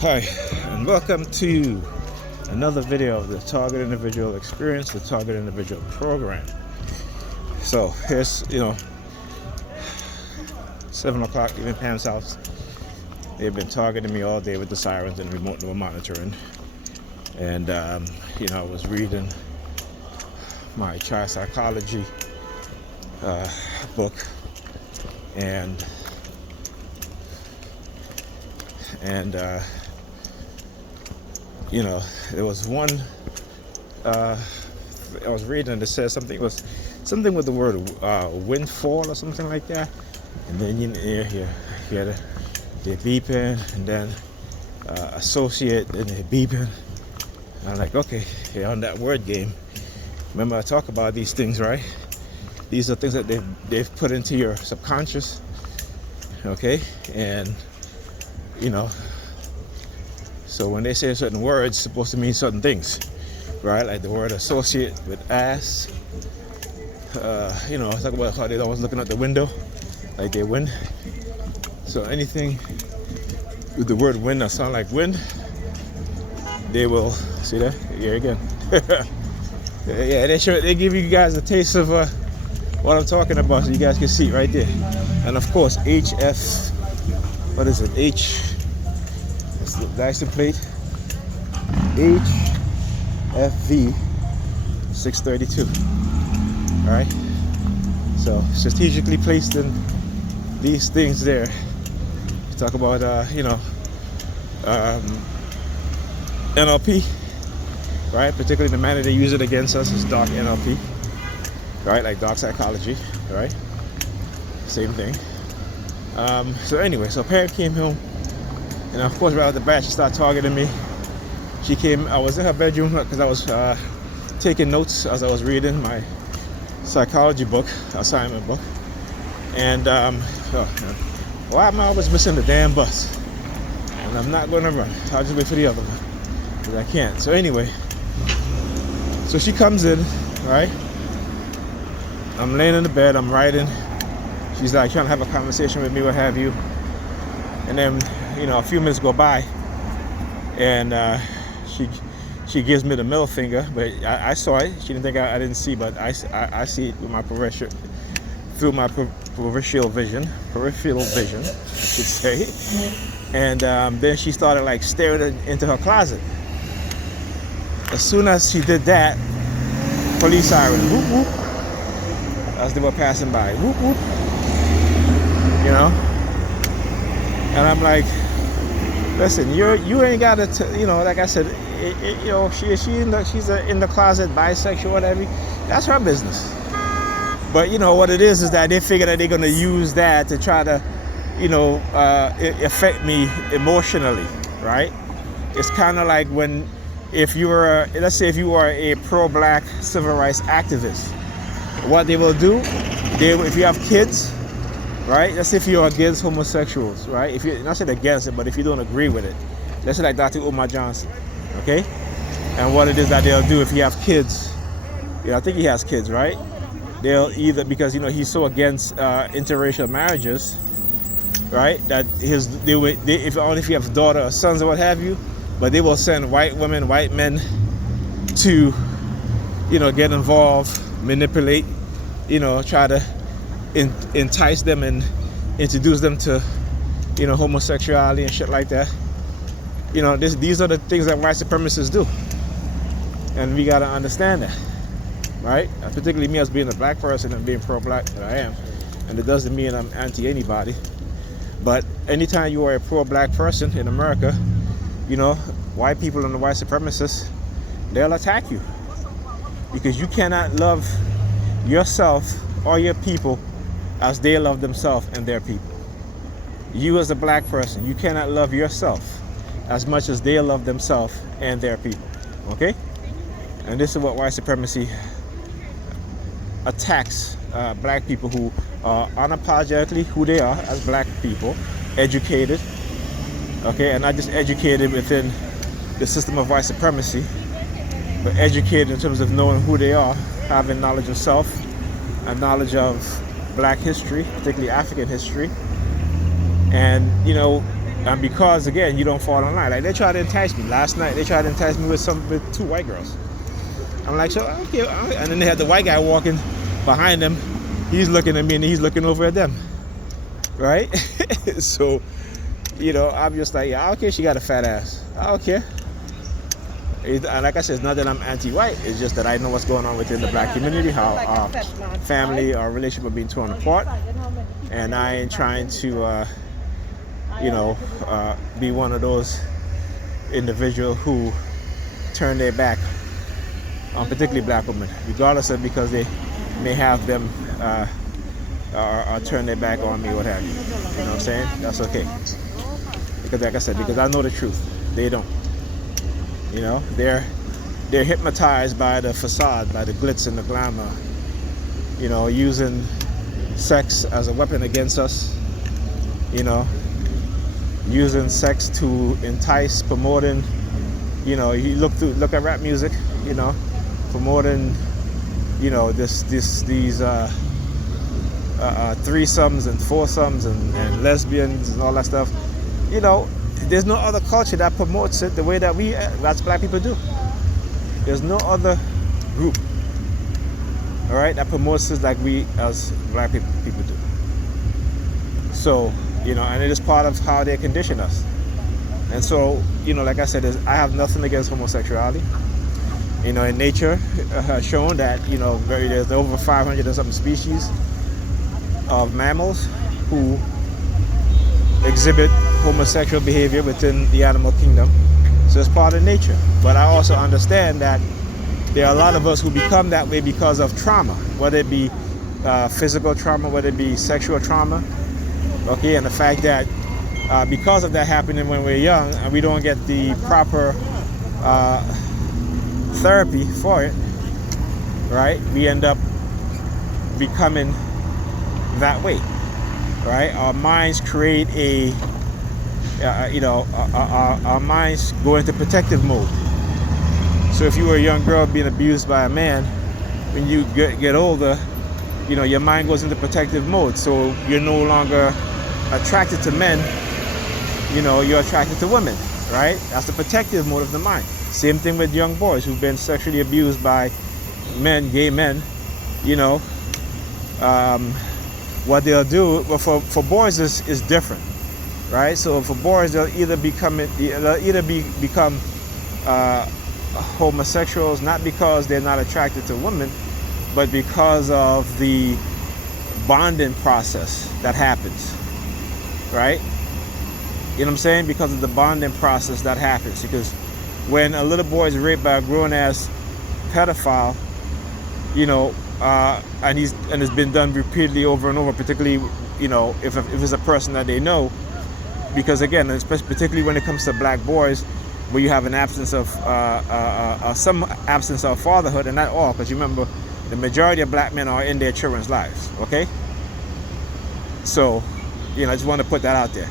Hi, and welcome to another video of the Target Individual Experience, the Target Individual Program. So here's, 7 o'clock, even Pam's house. They've been targeting me all day with the sirens and remote monitoring. And, I was reading my child psychology book, and there was one I was reading that says something with the word windfall or something like that, and then you hear they're beeping, and then associate, and they're beeping. And I'm like, okay, on that word game. Remember, I talk about these things, right? These are things that they've put into your subconscious, okay? And so when they say certain words, it's supposed to mean certain things, right? Like the word associate with ass. Talk about how they're always looking out the window, like they win. So anything with the word wind that sound like wind, they will see that here again. Yeah, they give you guys a taste of what I'm talking about, so you guys can see right there. And of course, HF. What is it? That's the license plate. HFV 632. All right. So strategically placed in these things there. Talk about NLP, right? Particularly the manner they use it against us is dark NLP, right? Like dark psychology, right? Same thing. So anyway, so parent came home, and of course right out the bat she started targeting me. She came. I was in her bedroom because I was taking notes as I was reading my psychology book, assignment book, and why am I always missing the damn bus? And I'm not going to run. I'll just wait for the other one because I can't. So anyway, so she comes in, right? I'm laying in the bed. I'm writing. She's like trying to have a conversation with me, what have you. And then, a few minutes go by, and she gives me the middle finger, but I saw it. She didn't think I didn't see, but I see it with my peripheral vision, I should say. And then she started like staring into her closet. As soon as she did that, police siren, whoop whoop, as they were passing by, whoop whoop. And I'm like, listen, you ain't got to, like I said, she's in the closet, bisexual, whatever. That's her business. But what it is that they figure that they're gonna use that to try to, affect me emotionally, right? It's kind of like if you were, let's say, if you are a pro-black civil rights activist, what they will do, if you have kids, right? Let's say if you're against homosexuals, right? If you're not saying against it, but if you don't agree with it, let's say like Dr. Umar Johnson, okay? And what it is that they'll do if you have kids, I think he has kids, right? They'll either, because he's so against interracial marriages, right? That if you have daughter or sons or what have you, but they will send white women, white men to, get involved, manipulate, try to entice them and introduce them to, homosexuality and shit like that. These are the things that white supremacists do, and we gotta understand that, right? Particularly me as being a black person and being pro-black that I am, and it doesn't mean I'm anti anybody. But anytime you are a pro-black person in America, white people and the white supremacists, they'll attack you because you cannot love yourself or your people as they love themselves and their people. You as a black person, you cannot love yourself as much as they love themselves and their people, okay? And this is what white supremacy attacks black people who are unapologetically who they are as black people, educated, okay, and not just educated within the system of white supremacy, but educated in terms of knowing who they are, having knowledge of self, and knowledge of black history, particularly African history. And And because again, you don't fall in line. Like they tried to entice me last night. They tried to entice me with 2 white girls. I'm like, so okay. And then they had the white guy walking behind them. He's looking at me and he's looking over at them, right? So, I'm just like, yeah, okay, she got a fat ass. I don't care. And like I said, it's not that I'm anti-white. It's just that I know what's going on within the black community, how our family, our relationship are being torn apart, and I ain't trying to, be one of those individuals who turn their back on particularly black women, regardless of because they may have them or turn their back on me, what have you. You know what I'm saying? That's okay. Because like I said, because I know the truth. They don't. They're hypnotized by the facade, by the glitz and the glamour, using sex as a weapon against us, using sex to entice, promoting, you look at rap music, promoting, these threesomes and foursomes and lesbians and all that stuff. There's no other culture that promotes it the way that as black people do. There's no other group, all right, that promotes it like we as black people do. So, and it is part of how they condition us. And so, like I said, I have nothing against homosexuality. In nature has shown that, there's over 500 and something species of mammals who exhibit homosexual behavior within the animal kingdom. So it's part of nature. But I also understand that there are a lot of us who become that way because of trauma, whether it be physical trauma, whether it be sexual trauma. Okay, and the fact that because of that happening when we're young and we don't get the proper therapy for it, right, we end up becoming that way. Right, our minds create our minds go into protective mode. So if you were a young girl being abused by a man, when you get older, your mind goes into protective mode. So you're no longer attracted to men, you're attracted to women, right? That's the protective mode of the mind. Same thing with young boys who've been sexually abused by men, gay men, what they'll do, but for boys is different, right? So for boys, they'll either become homosexuals, not because they're not attracted to women, but because of the bonding process that happens, right? You know what I'm saying? Because of the bonding process that happens. Because when a little boy is raped by a grown-ass pedophile, and it's been done repeatedly over and over, particularly, if it's a person that they know, because again, particularly when it comes to black boys, where you have an absence of some absence of fatherhood, and not all, because you remember, the majority of black men are in their children's lives. Okay, so I just want to put that out there.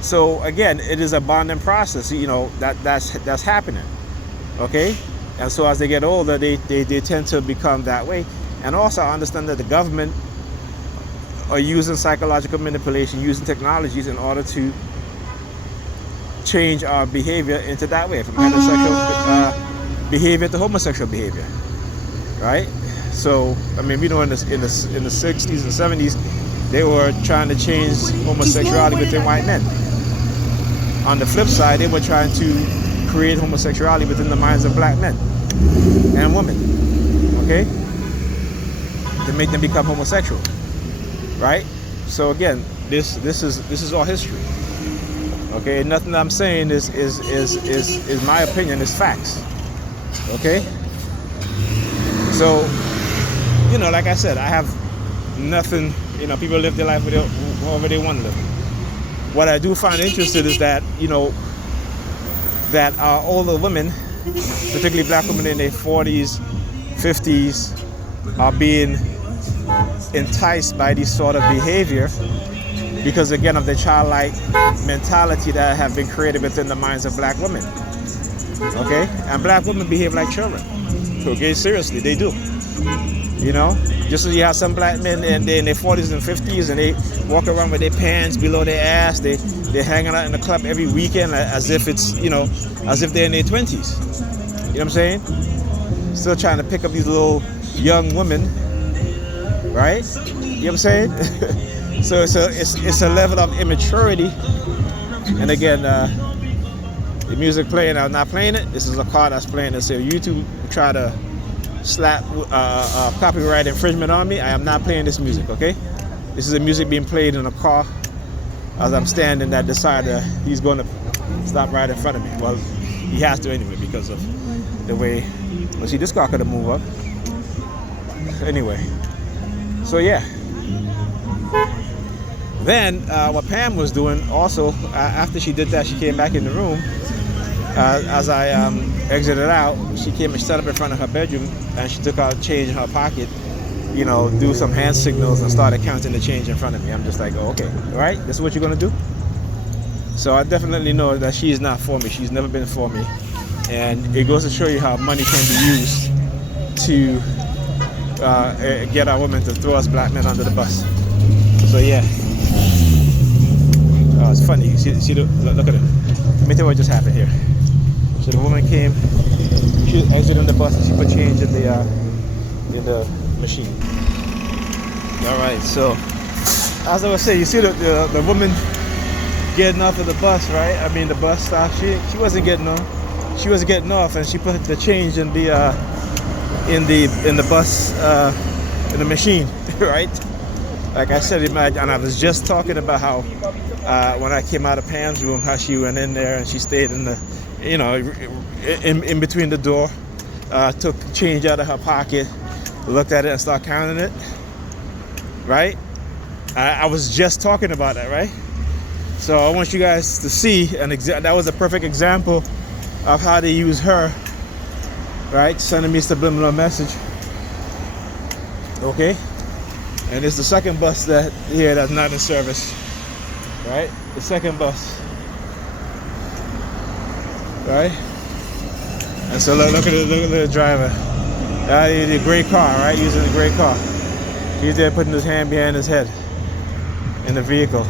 So again, it is a bonding process. That's happening. Okay. And so as they get older, they tend to become that way. And also I understand that the government are using psychological manipulation, using technologies in order to change our behavior into that way, from heterosexual behavior to homosexual behavior, right? So, we know in the 60s and 70s, they were trying to change homosexuality within white men. On the flip side, they were trying to create homosexuality within the minds of black men and women, okay, to make them become homosexual, right? So again, this is all history, okay. Nothing I'm saying is my opinion, is facts, okay. So like I said, I have nothing. People live their life however they want to live. What I do find interesting is that that our older women, particularly black women in their 40s, 50s, are being enticed by this sort of behavior because, again, of the childlike mentality that have been created within the minds of black women. Okay? And black women behave like children. Okay, seriously, they do. Just as you have some black men in their 40s and 50s and they walk around with their pants below their ass, they they're hanging out in the club every weekend as if it's, as if they're in their 20s. You know what I'm saying? Still trying to pick up these little young women, right? You know what I'm saying? So it's a level of immaturity. And again, the music playing, I'm not playing it. This is a car that's playing it. So if YouTube try to slap copyright infringement on me, I am not playing this music, okay? This is the music being played in a car as I'm standing that decided he's going to stop right in front of me. Well, he has to anyway because of the way. Well, see, this car could have moved up. Anyway, so yeah. Then what Pam was doing also, after she did that, she came back in the room. As I exited out, she came and stood up in front of her bedroom and she took out change in her pocket, do some hand signals and started counting the change in front of me. I'm just like, oh, okay, all right, this is what you're gonna do? So I definitely know that she is not for me. She's never been for me. And it goes to show you how money can be used to get our women to throw us black men under the bus. So yeah. Oh, it's funny. See look at it. Let me tell you what just happened here. So the woman came, she exited the bus and she put change in the machine. All right, so as I was saying, you see the woman getting off of the bus, right? I mean the bus stop. She wasn't getting on. She was getting off, and she put the change in the bus in the machine, right? Like I said, and I was just talking about how when I came out of Pam's room, how she went in there and she stayed in the, in between the door, took change out of her pocket, looked at it and started counting it, right? I was just talking about that, right? So I want you guys to see, that was a perfect example of how they use her, right? Sending me a subliminal message, okay? And it's the second bus that's not in service, right? The second bus, right? And so look at the driver. The gray car, right? Using the gray car. He's there putting his hand behind his head in the vehicle.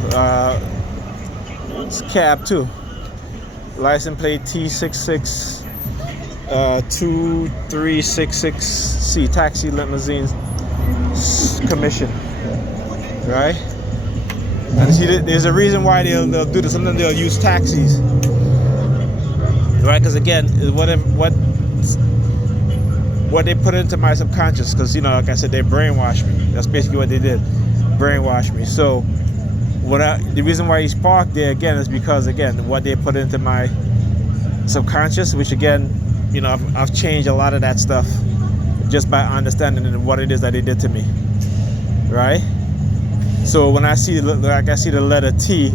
It's cab too. License plate T66 2366C, taxi limousine commission, right? And see, there's a reason why they'll do this. Sometimes they'll use taxis, right? Because again, what they put into my subconscious, because like I said, they brainwashed me. That's basically what they did, brainwash me. So the reason why he's parked there again is because what they put into my subconscious, which again, I've changed a lot of that stuff just by understanding what it is that they did to me, right? So when I see the letter T,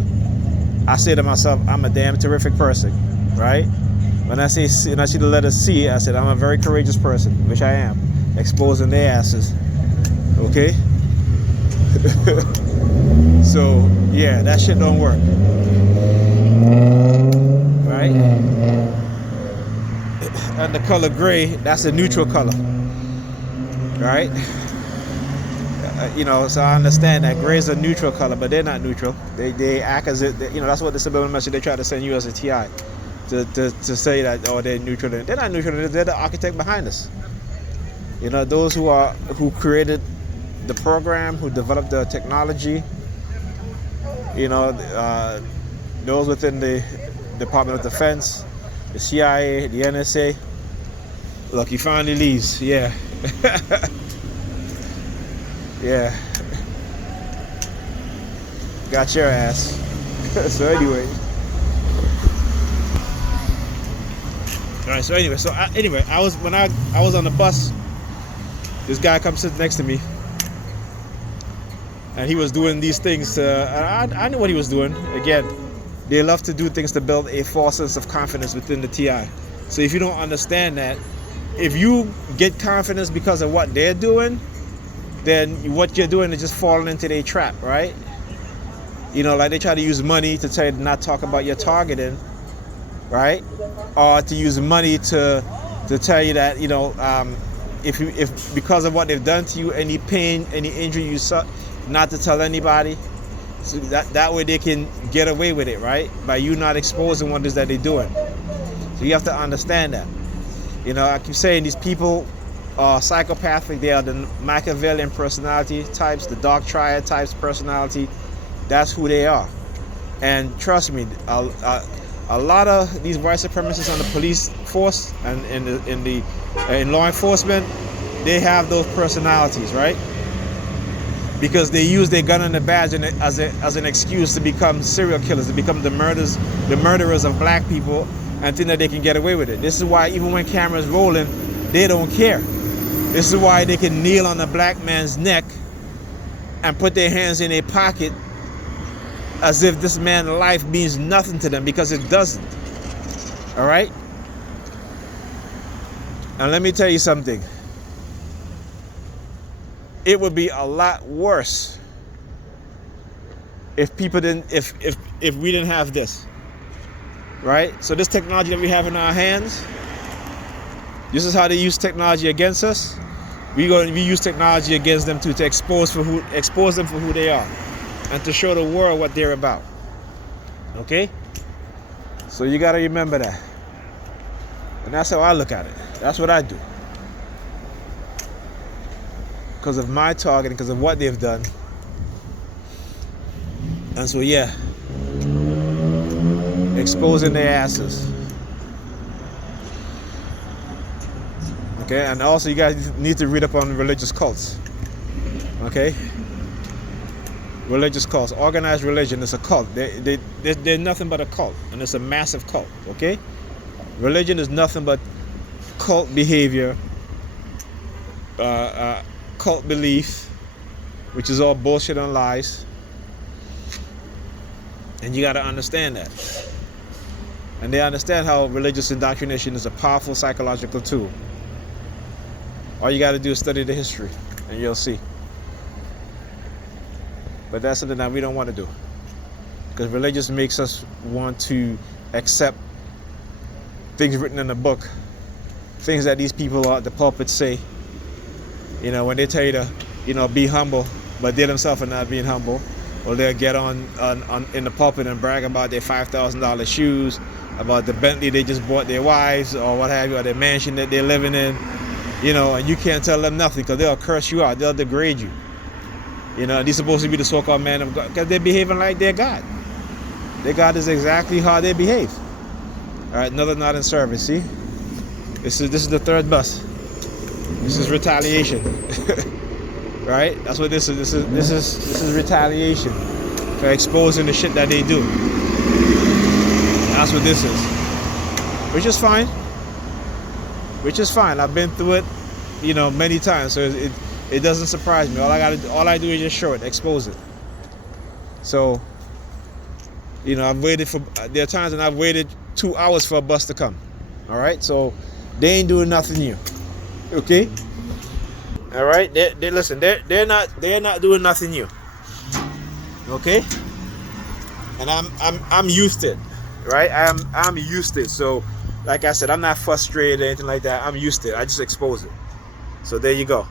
I say to myself, I'm a damn terrific person, right? When I see the letter C, I said I'm a very courageous person, which I am, exposing their asses, okay? So yeah, that shit don't work, right? And the color gray, that's a neutral color, right? So I understand that gray is a neutral color, but they're not neutral. They act as if that's what the subliminal message they try to send you as a TI, to say that they're neutral. They're not neutral. They're the architect behind us. Those who created the program, who developed the technology. Those within the Department of Defense, the CIA, the NSA. Look, he finally leaves. Yeah. Yeah. Got your ass. So anyway. All right. So anyway, I was on the bus. This guy comes sit next to me, and he was doing these things. I knew what he was doing. Again, they love to do things to build a false sense of confidence within the TI. So if you don't understand that, if you get confidence because of what they're doing, then what you're doing is just falling into their trap, right? Like they try to use money to tell you to not talk about your targeting, right? Or to use money to tell you that if because of what they've done to you, any pain, any injury you suffer, not to tell anybody, So that way they can get away with it, right? By you not exposing what it is that they're doing. So you have to understand that. You know, I keep saying these people are psychopathic. They are the Machiavellian personality types, the dark triad types personality. That's who they are. And trust me, a lot of these white supremacists on the police force and in law enforcement, they have those personalities, right? Because they use their gun and the badge as an excuse to become serial killers, to become the murderers of black people, and think that they can get away with it. This is why even when cameras rolling, they don't care. This is why they can kneel on a black man's neck and put their hands in their pocket as if this man's life means nothing to them, because it doesn't. All right? And let me tell you something. It would be a lot worse if people didn't, if we didn't have this, right? So this technology that we have in our hands, this is how they use technology against us. We use technology against them too, to expose them for who they are, and to show the world what they're about. Okay? So you gotta remember that, and that's how I look at it. That's what I do. Because of my targeting, because of what they've done. And so yeah, exposing their asses. Okay, and also you guys need to read up on religious cults. Okay? Religious cults. Organized religion is a cult. They're nothing but a cult, and it's a massive cult. Okay? Religion is nothing but cult behavior, cult belief, which is all bullshit and lies. And you got to understand that. And they understand how religious indoctrination is a powerful psychological tool. All you got to do is study the history, and you'll see. But that's something that we don't want to do, because religious makes us want to accept things written in the book, things that these people at the pulpit say. You know, when they tell you to, be humble, but they themselves are not being humble, or they'll get on in the pulpit and brag about their $5,000 shoes, about the Bentley they just bought their wives, or what have you, or their mansion that they're living in, and you can't tell them nothing, because they'll curse you out, they'll degrade you. They're supposed to be the so-called man of God, because they're behaving like their God. Their God is exactly how they behave. All right, another not in service. See, this is the third bus. This is retaliation. Right? That's what this is. This is retaliation for exposing the shit that they do. That's what this is. Which is fine. I've been through it, many times. So it doesn't surprise me. All I do is just show it, expose it. So, I've waited there are times when I've waited 2 hours for a bus to come. All right? So they ain't doing nothing new. Okay? All right? Listen, they're not doing nothing new. Okay? And I'm used to it. Right? I'm used to it. So, like I said, I'm not frustrated or anything like that. I'm used to it. I just expose it. So there you go.